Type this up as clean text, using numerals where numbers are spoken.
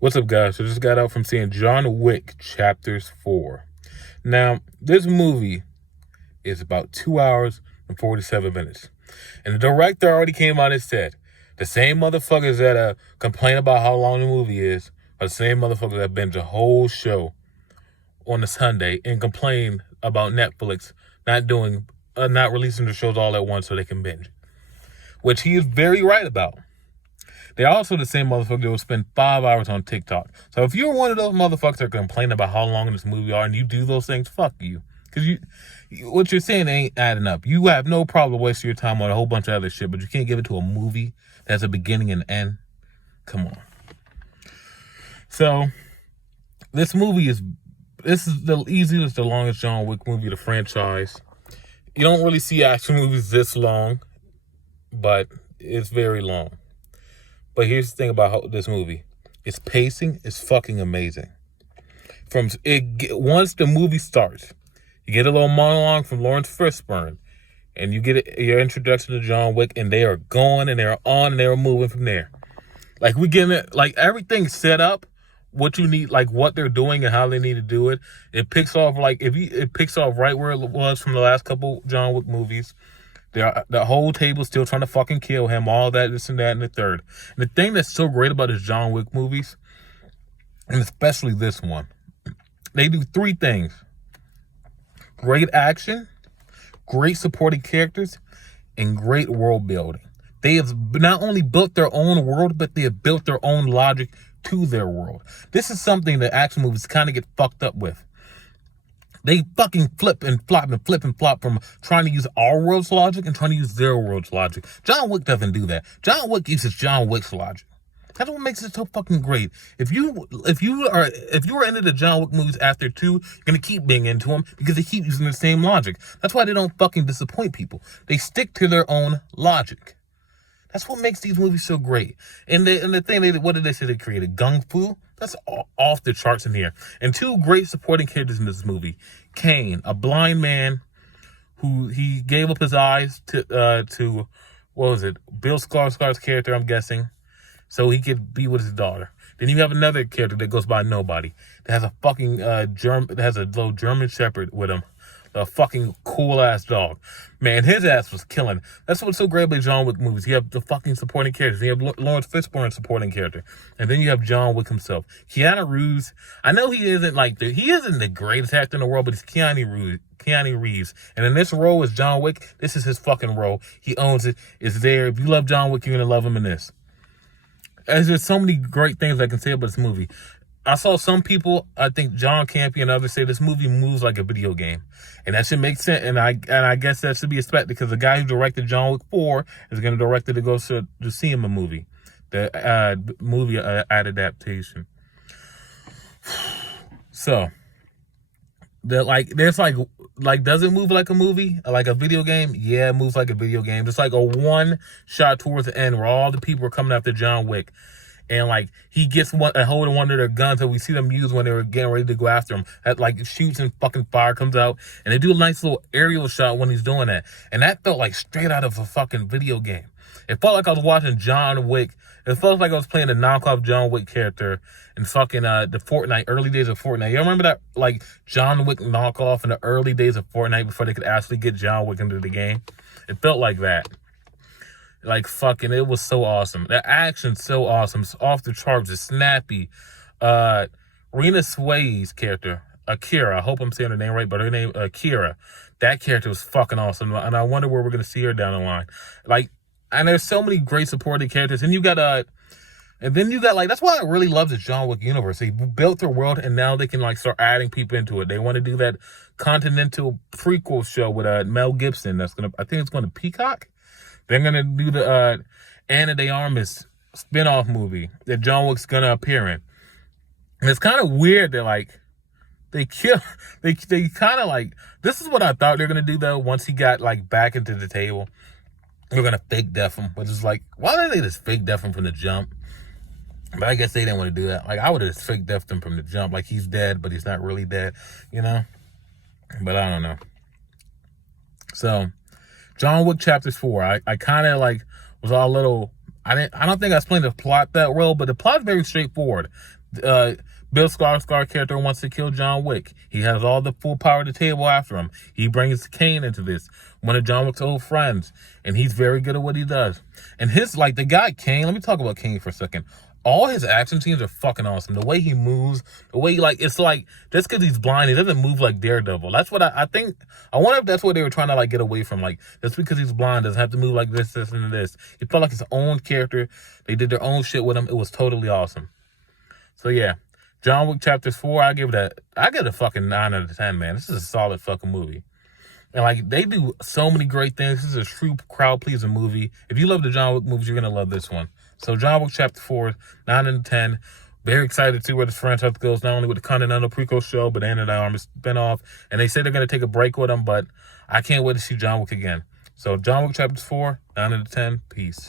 What's up, guys? So just got out from seeing John Wick Chapters 4. Now, this movie is about 2 hours and 47 minutes. And the director already came out and said, the same motherfuckers that complain about how long the movie is are the same motherfuckers that binge a whole show on a Sunday and complain about Netflix not releasing the shows all at once so they can binge. Which he is very right about. They're also the same motherfucker that will spend 5 hours on TikTok. So if you're one of those motherfuckers that complain about how long this movie are and you do those things, fuck you. Because what you're saying ain't adding up. You have no problem wasting your time on a whole bunch of other shit, but you can't give it to a movie that's a beginning and end. Come on. So this is the easiest, the longest John Wick movie of the franchise. You don't really see action movies this long, but it's very long. But here's the thing about this movie. Its pacing is fucking amazing. Once the movie starts, you get a little monologue from Lawrence Fishburne, and you get your introduction to John Wick, and they are going, and they're on, and they're moving from there. Like, we get it, like, everything's set up, what you need, like, what they're doing and how they need to do it. It picks off, it picks off right where it was from the last couple John Wick movies. The whole table's still trying to fucking kill him, all that, this and that, and the third. And the thing that's so great about his John Wick movies, and especially this one, they do three things. Great action, great supporting characters, and great world building. They have not only built their own world, but they have built their own logic to their world. This is something that action movies kind of get fucked up with. They fucking flip and flop from trying to use our world's logic and trying to use their world's logic. John Wick doesn't do that. John Wick uses John Wick's logic. That's what makes it so fucking great. If you are into the John Wick movies after 2, you're gonna keep being into them because they keep using the same logic. That's why they don't fucking disappoint people. They stick to their own logic. That's what makes these movies so great. And the thing, what did they say they created? Gung Fu? That's off the charts in here. And 2 great supporting characters in this movie. Kane, a blind man who he gave up his eyes to what was it? Bill Skarsgård's character, I'm guessing, so he could be with his daughter. Then you have another character that goes by Nobody, that has a fucking that has a little German Shepherd with him. A fucking cool-ass dog. Man, his ass was killing. That's what's so great about John Wick movies. You have the fucking supporting characters. You have Lawrence Fishburne supporting character. And then you have John Wick himself. Keanu Reeves. I know he isn't the greatest actor in the world, but he's Keanu Reeves. And in this role as John Wick, this is his fucking role. He owns it. It's there. If you love John Wick, you're going to love him in this. There's just so many great things I can say about this movie. I saw some people, I think John Campy and others, say this movie moves like a video game. And that should make sense. And I guess that should be expected because the guy who directed John Wick 4 is going to direct it to go to see him a movie. The movie adaptation. So, does it move like a movie? Like a video game? Yeah, it moves like a video game. Just like a one shot towards the end where all the people are coming after John Wick. And, he gets a hold of one of their guns that we see them use when they were getting ready to go after him. Shoots and fucking fire comes out. And they do a nice little aerial shot when he's doing that. And that felt like straight out of a fucking video game. It felt like I was watching John Wick. It felt like I was playing the knockoff John Wick character in fucking the Fortnite, early days of Fortnite. You remember that, John Wick knockoff in the early days of Fortnite before they could actually get John Wick into the game? It felt like that. It was so awesome. The action's so awesome. It's off the charts. It's snappy. Rena Sway's character, Akira, I hope I'm saying her name right, but her name, Akira, that character was fucking awesome. And I wonder where we're going to see her down the line. And there's so many great supporting characters. And then you got that's why I really love the John Wick universe. They built their world, and now they can start adding people into it. They want to do that Continental prequel show with Mel Gibson. I think it's going to Peacock. They're going to do the Ana de Armas spinoff movie that John Wick's going to appear in. And it's kind of weird that, they kind of, this is what I thought they were going to do, though, once he got, back into the table. They're going to fake death him, which is why didn't they just fake death him from the jump? But I guess they didn't want to do that. I would have just fake deathed him from the jump. He's dead, but he's not really dead, But I don't know. So, John Wick Chapters 4. I kind of was all a little. I don't think I explained the plot that well, but the plot's very straightforward. Uh, Bill Skarsgård character wants to kill John Wick. He has all the full power of the table after him. He brings Kane into this, one of John Wick's old friends, and he's very good at what he does. And the guy Kane, let me talk about Kane for a second. All his action scenes are fucking awesome. The way he moves, the way just because he's blind, he doesn't move like Daredevil. That's what I think. I wonder if that's what they were trying to get away from. Just because he's blind doesn't have to move like this, and this. He felt like his own character. They did their own shit with him. It was totally awesome. So yeah, John Wick Chapters 4, I give it a fucking 9 out of 10, man. This is a solid fucking movie. And they do so many great things. This is a true crowd pleasing movie. If you love the John Wick movies, you're gonna love this one. So John Wick Chapter 4, 9 out of 10. Very excited to see where this franchise goes, not only with the Continental prequel show, but and the Army spinoff. And they said they're gonna take a break with them, but I can't wait to see John Wick again. So John Wick Chapter 4, 9 out of 10. Peace.